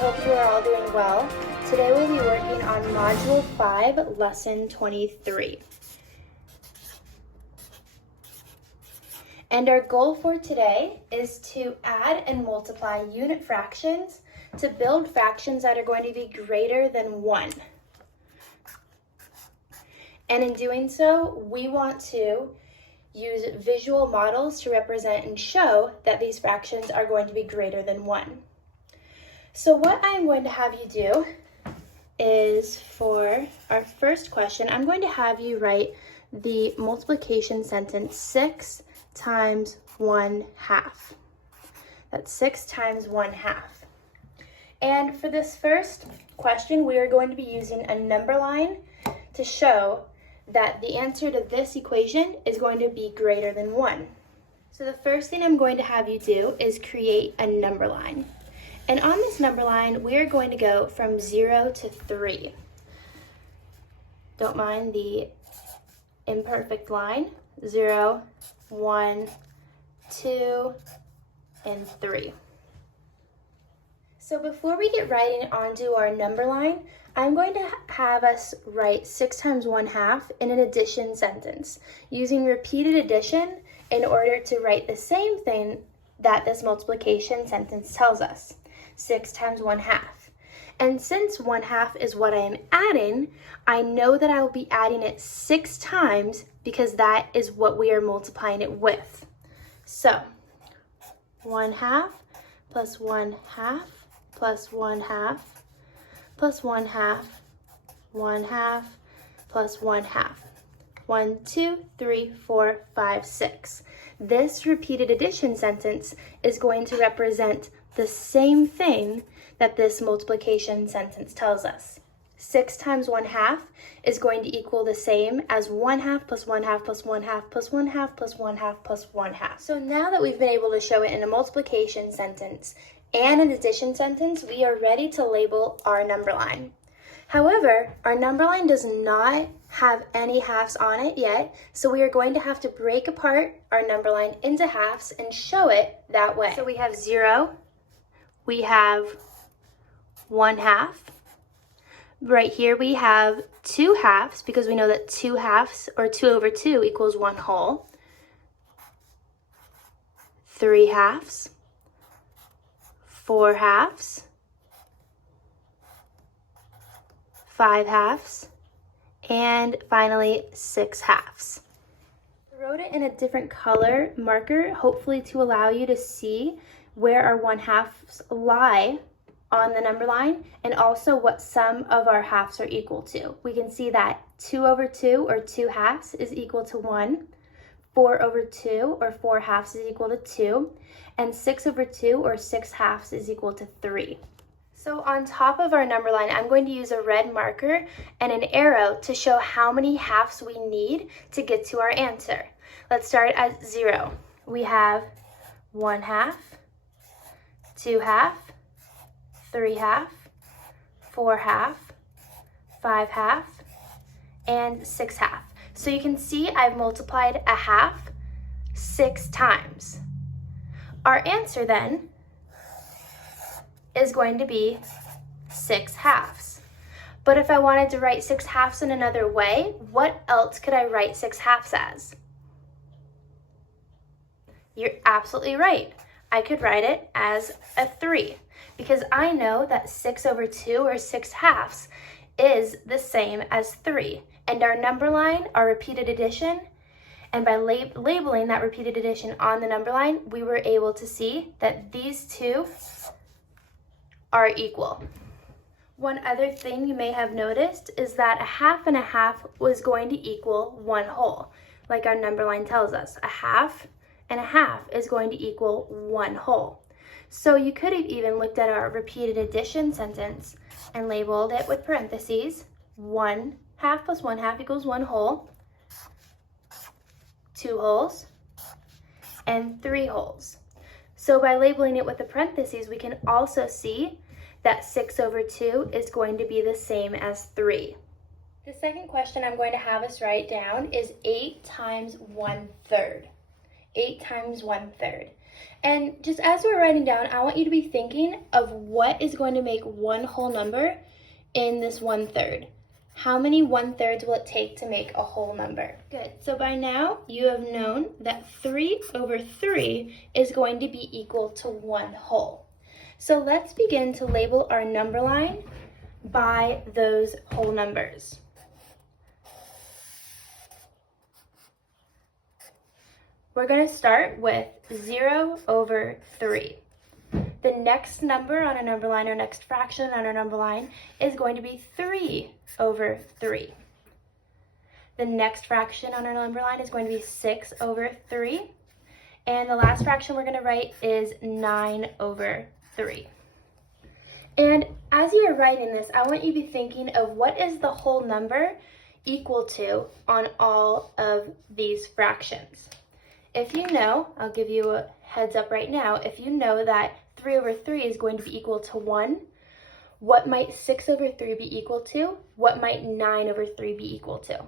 hope you are all doing well. Today we'll be working on Module 5, Lesson 23. And our goal for today is to add and multiply unit fractions to build fractions that are going to be greater than 1. And in doing so, we want to use visual models to represent and show that these fractions are going to be greater than 1. So what I'm going to have you do is, for our first question, I'm going to have you write the multiplication sentence 6 times 1/2. That's 6 times 1/2. And for this first question, we are going to be using a number line to show that the answer to this equation is going to be greater than 1. So the first thing I'm going to have you do is create a number line. And on this number line, we are going to go from 0 to 3. Don't mind the imperfect line. 0, 1, 2, and 3. So before we get writing onto our number line, I'm going to have us write 6 times 1/2 in an addition sentence, using repeated addition in order to write the same thing that this multiplication sentence tells us. 6 times 1/2. And since 1/2 is what I am adding, I know that I will be adding it 6 times because that is what we are multiplying it with. So 1/2 plus 1/2 plus 1/2 plus 1/2, 1/2 plus 1/2. 1, 2, 3, 4, 5, 6. This repeated addition sentence is going to represent the same thing that this multiplication sentence tells us. 6 times 1/2 is going to equal the same as 1/2 plus 1/2 plus 1/2 plus 1/2 plus 1/2 plus 1/2. So now that we've been able to show it in a multiplication sentence and an addition sentence, we are ready to label our number line. However, our number line does not have any halves on it yet, so we are going to have to break apart our number line into halves and show it that way. So we have 0, we have 1/2. Right here we have 2 halves because we know that 2 halves, or 2 over 2, equals 1 whole. 3 halves. 4 halves. 5 halves. And finally 6 halves. I wrote it in a different color marker, hopefully to allow you to see where our 1/2s lie on the number line, and also what some of our halves are equal to. We can see that 2 over 2, or 2 halves, is equal to 1. 4 over 2, or 4 halves, is equal to 2. And 6 over 2, or 6 halves, is equal to 3. So on top of our number line, I'm going to use a red marker and an arrow to show how many halves we need to get to our answer. Let's start at 0. We have 1/2, 2/2, 3/2, 4/2, 5/2, and 6/2. So you can see I've multiplied a half 6 times. Our answer then is going to be 6 halves. But if I wanted to write 6 halves in another way, what else could I write 6 halves as? You're absolutely right. I could write it as a 3 because I know that 6 over 2, or 6 halves, is the same as 3. And our number line, our repeated addition, and by labeling that repeated addition on the number line, we were able to see that these two are equal. One other thing you may have noticed is that 1/2 and 1/2 was going to equal 1 whole, like our number line tells us. 1/2 and 1/2 is going to equal 1 whole. So you could have even looked at our repeated addition sentence and labeled it with parentheses. 1/2 plus 1/2 equals 1 whole, 2 wholes, and 3 wholes. So by labeling it with the parentheses, we can also see that 6 over 2 is going to be the same as 3. The second question I'm going to have us write down is 8 times 1/3. 8 times 1/3. And just as we're writing down, I want you to be thinking of what is going to make one whole number in this 1/3. How many 1/3 will it take to make a whole number? Good. So by now, you have known that 3/3 is going to be equal to 1 whole. So let's begin to label our number line by those whole numbers. We're going to start with 0/3. The next number on our number line, or next fraction on our number line, is going to be 3/3. The next fraction on our number line is going to be 6/3. And the last fraction we're going to write is 9/3. And as you are writing this, I want you to be thinking of what is the whole number equal to on all of these fractions. If you know, I'll give you a heads up right now, if you know that 3/3 is going to be equal to 1, what might 6/3 be equal to? What might 9/3 be equal to?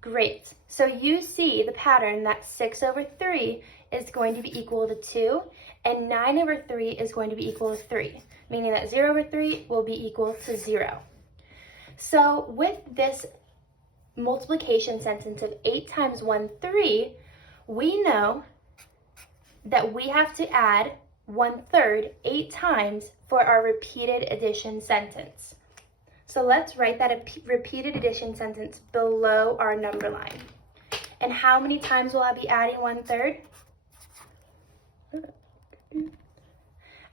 Great. So you see the pattern that 6/3 is going to be equal to 2, and 9/3 is going to be equal to 3, meaning that 0/3 will be equal to 0. So with this multiplication sentence of 8 times 1/3, we know that we have to add 1/3 8 times for our repeated addition sentence. So let's write that repeated addition sentence below our number line. And how many times will I be adding 1/3?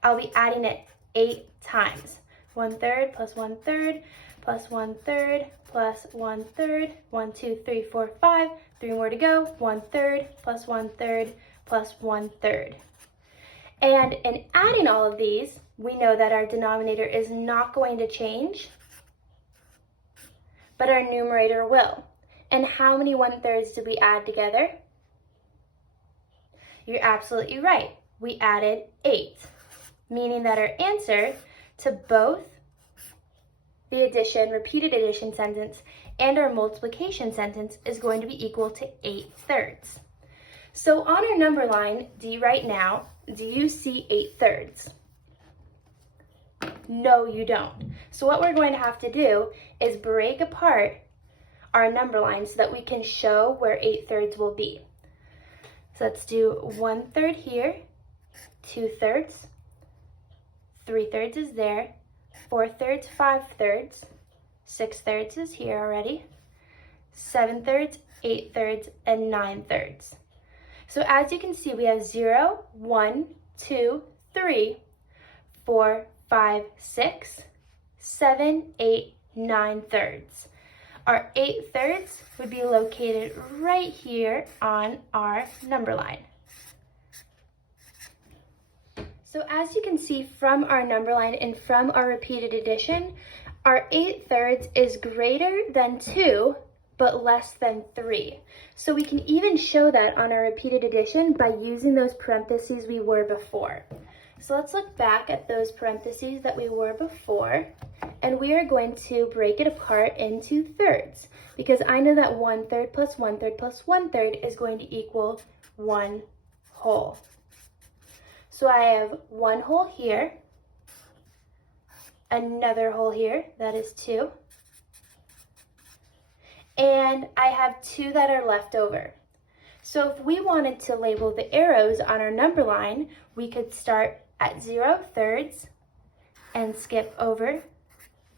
I'll be adding it 8 times. 1/3 plus 1/3 plus 1/3 plus 1/3. 1, 2, 3, 4, 5. 3 more to go. 1/3 plus 1/3 plus 1/3. And in adding all of these, we know that our denominator is not going to change, but our numerator will. And how many 1/3 did we add together? You're absolutely right. We added 8, meaning that our answer to both the addition, repeated addition sentence and our multiplication sentence is going to be equal to 8/3. So on our number line, right now, do you see 8/3? No, you don't. So what we're going to have to do is break apart our number line so that we can show where 8/3 will be. So let's do 1/3 here, 2/3, 3/3 is there, 4/3, 5/3, 6/3 is here already, 7/3, 8/3, and 9/3. So as you can see, we have 0, 1, 2, 3, 4, 5, 6, 7, 8, 9/3. Our 8/3 would be located right here on our number line. So as you can see from our number line and from our repeated addition, our 8/3 is greater than 2, but less than 3. So we can even show that on our repeated addition by using those parentheses we were before. So let's look back at those parentheses that we were before, and we are going to break it apart into thirds, because I know that 1/3 plus 1/3 plus 1/3 is going to equal 1 whole. So I have 1 whole here, another whole here, that is 2, and I have 2 that are left over. So if we wanted to label the arrows on our number line, we could start at 0/3 and skip over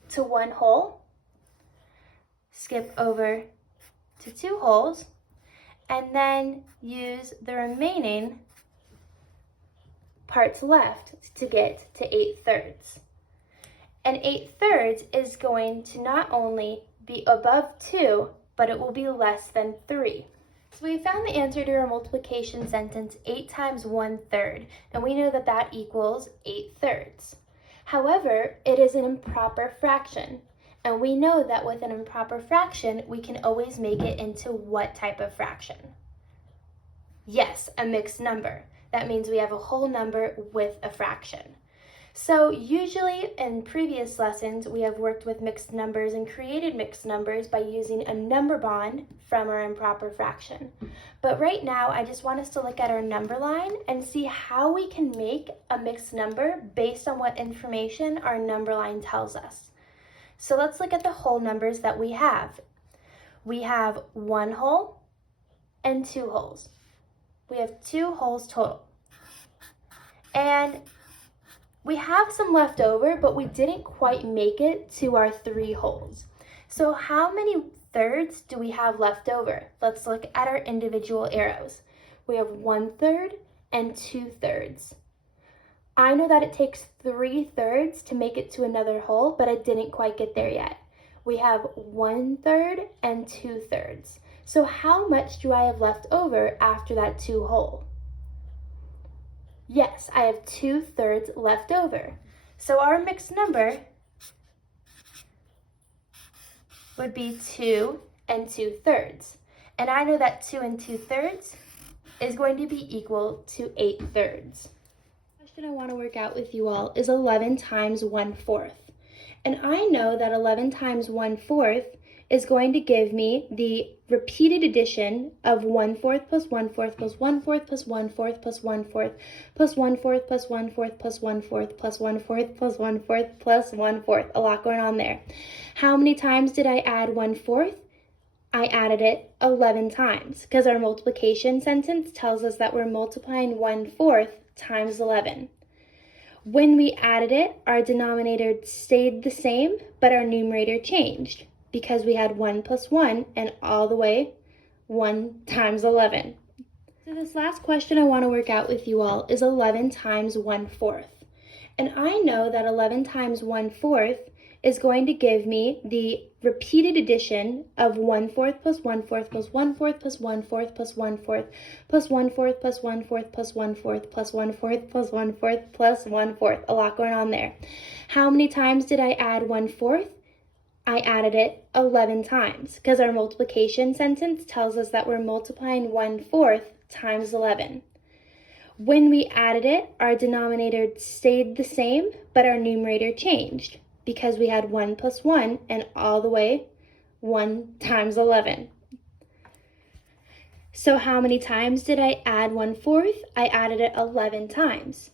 to 1 whole, skip over to 2 wholes, and then use the remaining parts left to get to 8/3. And 8/3 is going to not only be above 2, but it will be less than 3. So we found the answer to our multiplication sentence, 8 times 1/3, and we know that that equals 8/3. However, it is an improper fraction, and we know that with an improper fraction, we can always make it into what type of fraction? Yes, a mixed number. That means we have a whole number with a fraction. So usually in previous lessons, we have worked with mixed numbers and created mixed numbers by using a number bond from our improper fraction. But right now, I just want us to look at our number line and see how we can make a mixed number based on what information our number line tells us. So let's look at the whole numbers that we have. We have 1 whole and 2 wholes. We have 2 wholes total. And we have some left over, but we didn't quite make it to our 3 wholes. So how many thirds do we have left over? Let's look at our individual arrows. We have 1/3 and 2/3. I know that it takes 3/3 to make it to another whole, but I didn't quite get there yet. We have 1/3 and 2/3. So how much do I have left over after that 2 whole? Yes, I have 2/3 left over. So our mixed number would be 2 and 2/3. And I know that 2 and 2/3 is going to be equal to 8/3. The question I want to work out with you all is 11 times 1/4. And I know that 11 times 1/4 is going to give me the repeated addition of 1/4 plus 1/4 plus 1/4 plus 1/4 plus 1/4 plus 1/4 plus 1/4 plus 1/4 plus 1/4 plus 1/4 plus 1/4. A lot going on there. How many times did I add 1/4? I added it 11 times because our multiplication sentence tells us that we're multiplying 1/4 times 11. When we added it, our denominator stayed the same, but our numerator changed, because we had 1 plus 1 and all the way 1 times 11. So this last question I want to work out with you all is 11 times 1/4. And I know that 11 times 1/4 is going to give me the repeated addition of 1/4 plus 1/4 plus 1/4 plus 1/4 plus 1/4 plus 1/4 plus 1/4 plus 1/4 plus 1/4 plus 1/4 plus 1/4. A lot going on there. How many times did I add 1/4? I added it 11 times because our multiplication sentence tells us that we're multiplying 1/4 times 11. When we added it, our denominator stayed the same, but our numerator changed because we had 1 plus 1 and all the way 1 times 11. So how many times did I add 1/4? I added it 11 times.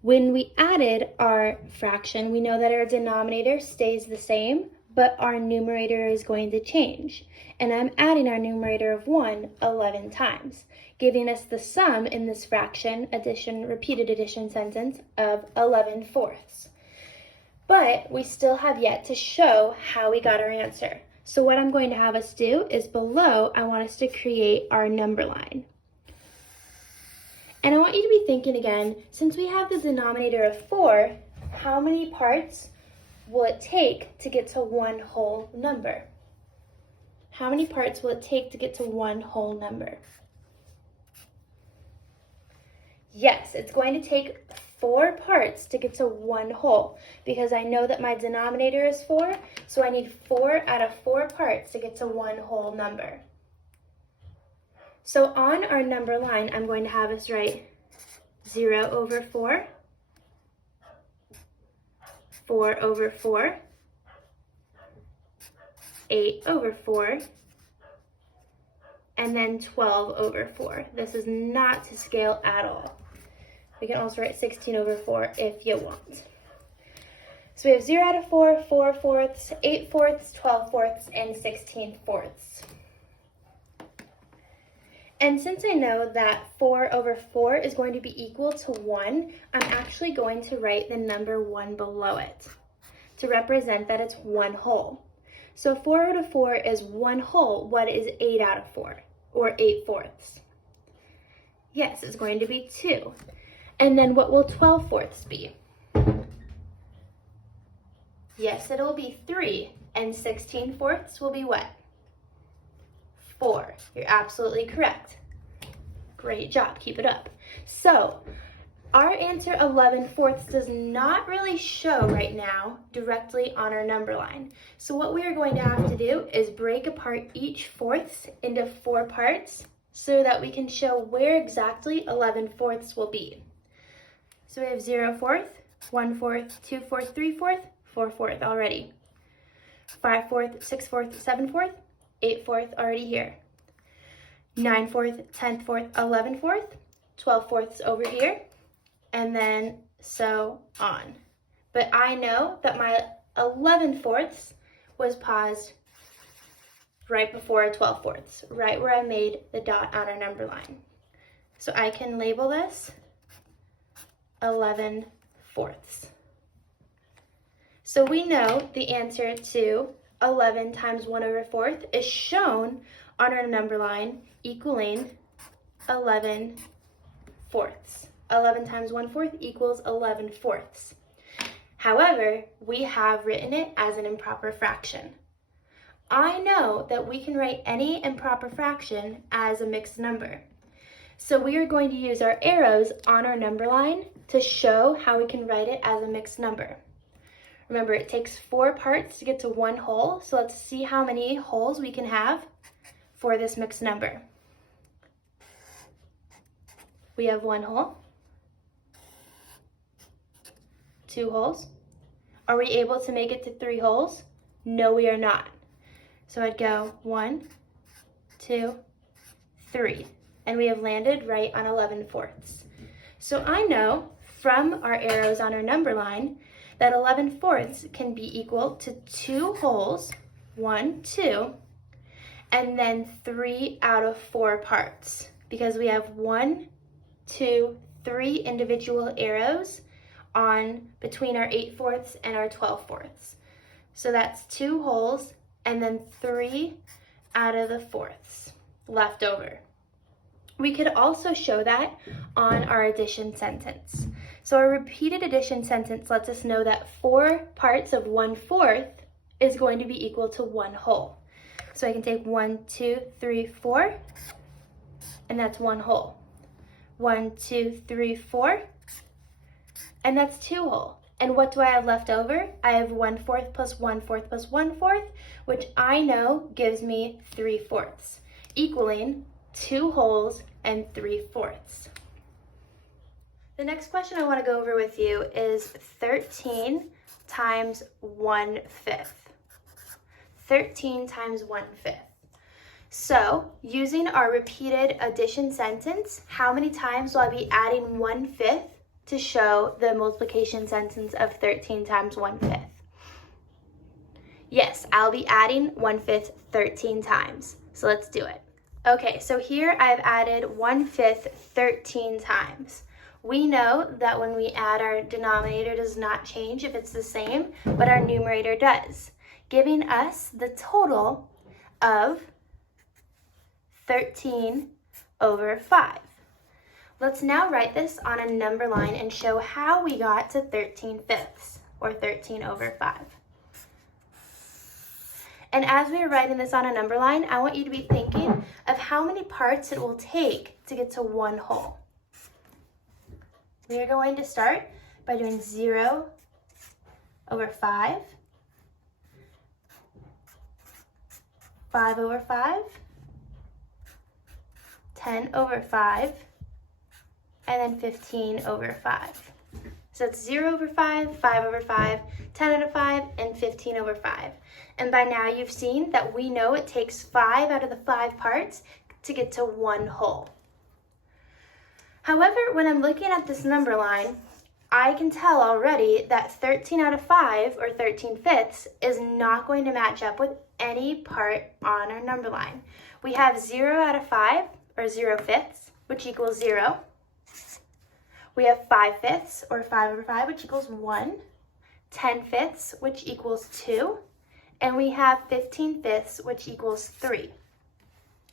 When we added our fraction, we know that our denominator stays the same, but our numerator is going to change. And I'm adding our numerator of 1 11 times, giving us the sum in this fraction repeated addition sentence of 11/4. But we still have yet to show how we got our answer. So what I'm going to have us do is below, I want us to create our number line. And I want you to be thinking again, since we have the denominator of 4, how many parts will it take to get to one whole number? How many parts will it take to get to one whole number? Yes, it's going to take 4 parts to get to one whole, because I know that my denominator is 4, so I need 4 out of 4 parts to get to one whole number. So on our number line, I'm going to have us write 0 over 4, 4 over 4, 8 over 4, and then 12 over 4. This is not to scale at all. We can also write 16 over 4 if you want. So we have 0 out of 4, 4 fourths, 8 fourths, 12 fourths, and 16 fourths. And since I know that 4 over 4 is going to be equal to 1, I'm actually going to write the number 1 below it to represent that it's one whole. So 4 out of 4 is one whole. What is 8 out of 4, or 8 fourths? Yes, it's going to be 2. And then what will 12 fourths be? Yes, it'll be 3. And 16 fourths will be what? 4. You're absolutely correct. Great job, keep it up. So our answer 11 fourths does not really show right now directly on our number line. So what we are going to have to do is break apart each fourths into 4 parts so that we can show where exactly 11 fourths will be. So we have 0 fourth, 1/4, 2/4, 3/4, 4/4 already. 5/4, 6/4, 7/4, 8/4 already here. 9/4, 10/4, 11/4, 12/4 over here, and then so on. But I know that my 11/4 was paused right before 12/4, right where I made the dot on our number line. So I can label this 11/4. So we know the answer to 11 times 1/4 is shown on our number line equaling 11/4. 11 times 1/4 equals 11/4. However, we have written it as an improper fraction. I know that we can write any improper fraction as a mixed number. So we are going to use our arrows on our number line to show how we can write it as a mixed number. Remember, it takes 4 parts to get to 1 whole, so let's see how many wholes we can have for this mixed number. We have 1 whole, 2 wholes. Are we able to make it to 3 wholes? No, we are not. So I'd go 1, 2, 3, and we have landed right on 11/4. So I know from our arrows on our number line that 11/4 can be equal to 2 wholes, 1, 2, and then 3 out of 4 parts, because we have 1, 2, 3 individual arrows on between our 8/4 and our 12/4. So that's 2 wholes and then 3 out of the 4ths left over. We could also show that on our addition sentence. So our repeated addition sentence lets us know that 4 parts of 1/4 is going to be equal to 1 whole. So I can take 1, 2, 3, 4, and that's 1 whole. 1, 2, 3, 4, and that's 2 whole. And what do I have left over? I have 1/4 plus 1/4 plus 1/4, which I know gives me 3/4, equaling 2 wholes and 3/4. The next question I want to go over with you is 13 times 1/5. 13 times 1/5. So, using our repeated addition sentence, how many times will I be adding 1/5 to show the multiplication sentence of 13 times 1/5? Yes, I'll be adding 1/5 13 times. So let's do it. Okay, so here I've added 1/5 13 times. We know that when we add, our denominator does not change if it's the same, but our numerator does, giving us the total of 13/5. Let's now write this on a number line and show how we got to 13/5, or 13/5. And as we are writing this on a number line, I want you to be thinking of how many parts it will take to get to 1 whole. We are going to start by doing 0/5, 5/5, 10/5, and then 15/5. So it's 0/5, 5/5, 10/5, and 15/5. And by now you've seen that we know it takes 5 out of the 5 parts to get to 1 whole. However, when I'm looking at this number line, I can tell already that 13 out of 5, or 13/5, is not going to match up with any part on our number line. We have 0 out of 5, or 0/5, which equals 0. We have 5/5, or 5/5, which equals 1. 10/5, which equals 2. And we have 15/5, which equals 3.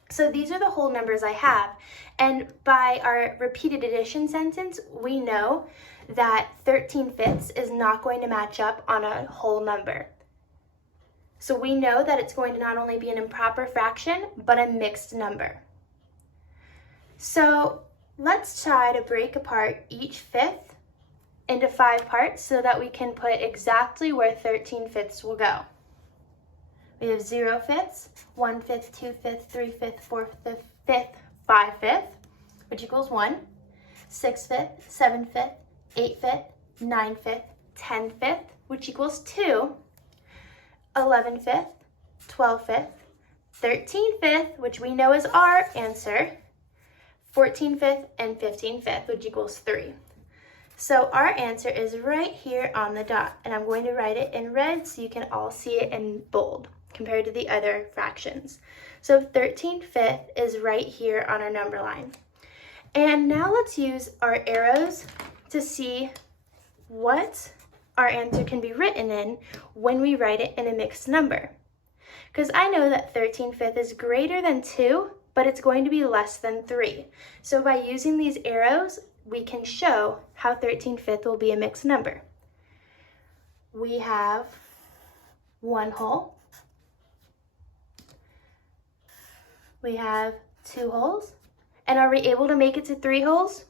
So these are the whole numbers I have. And by our repeated addition sentence, we know that 13/5 is not going to match up on a whole number. So we know that it's going to not only be an improper fraction, but a mixed number. So let's try to break apart each fifth into 5 parts so that we can put exactly where 13/5 will go. We have 0/5, 1/5, 2/5, 3/5, 4/5, 5/5, which equals 1, 6/5, 7/5, 8/5, 9/5, 10/5, which equals 2, 11/5, 12/5, 13/5, which we know is our answer, 14/5, and 15/5, which equals 3. So our answer is right here on the dot, and I'm going to write it in red so you can all see it in bold compared to the other fractions. So 13/5 is right here on our number line. And now let's use our arrows to see what our answer can be written in when we write it in a mixed number. Because I know that 13/5 is greater than 2, but it's going to be less than 3. So by using these arrows, we can show how 13/5 will be a mixed number. We have 1 whole. We have 2 wholes. And are we able to make it to 3 wholes?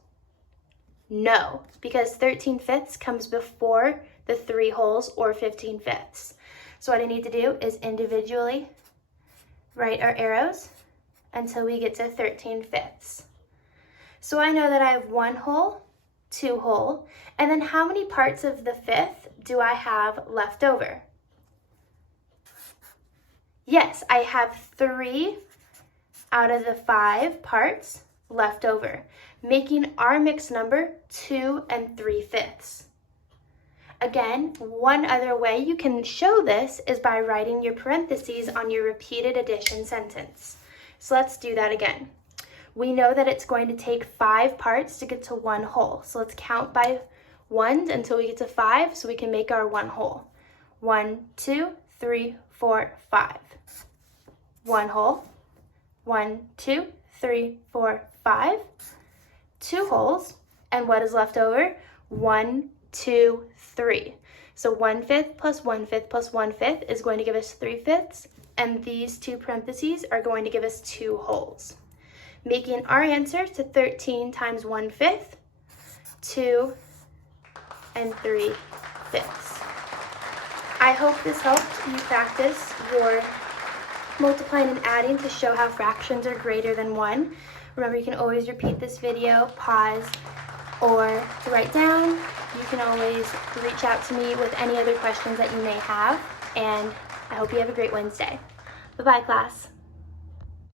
No, because 13/5 comes before the 3 wholes or 15/5. So what I need to do is individually write our arrows until we get to 13/5. So I know that I have 1 whole, 2 whole, and then how many parts of the 5th do I have left over? Yes, I have 3 out of the 5 parts left over, making our mixed number 2 3/5. Again, one other way you can show this is by writing your parentheses on your repeated addition sentence. So let's do that again. We know that it's going to take 5 parts to get to 1 whole. So let's count by ones until we get to 5 so we can make our 1 whole. 1, 2, 3, 4, 5. 1 whole. 1, 2, 3, 4, 5. 2 wholes. And what is left over? 1, 2, 3. So 1/5 plus 1/5 plus 1/5 is going to give us 3/5. And these 2 parentheses are going to give us 2 wholes, making our answer to 13 times 1/5, 2 3/5. I hope this helped you practice your multiplying and adding to show how fractions are greater than 1. Remember, you can always repeat this video, pause, or write down. You can always reach out to me with any other questions that you may have, and I hope you have a great Wednesday. Bye-bye, class.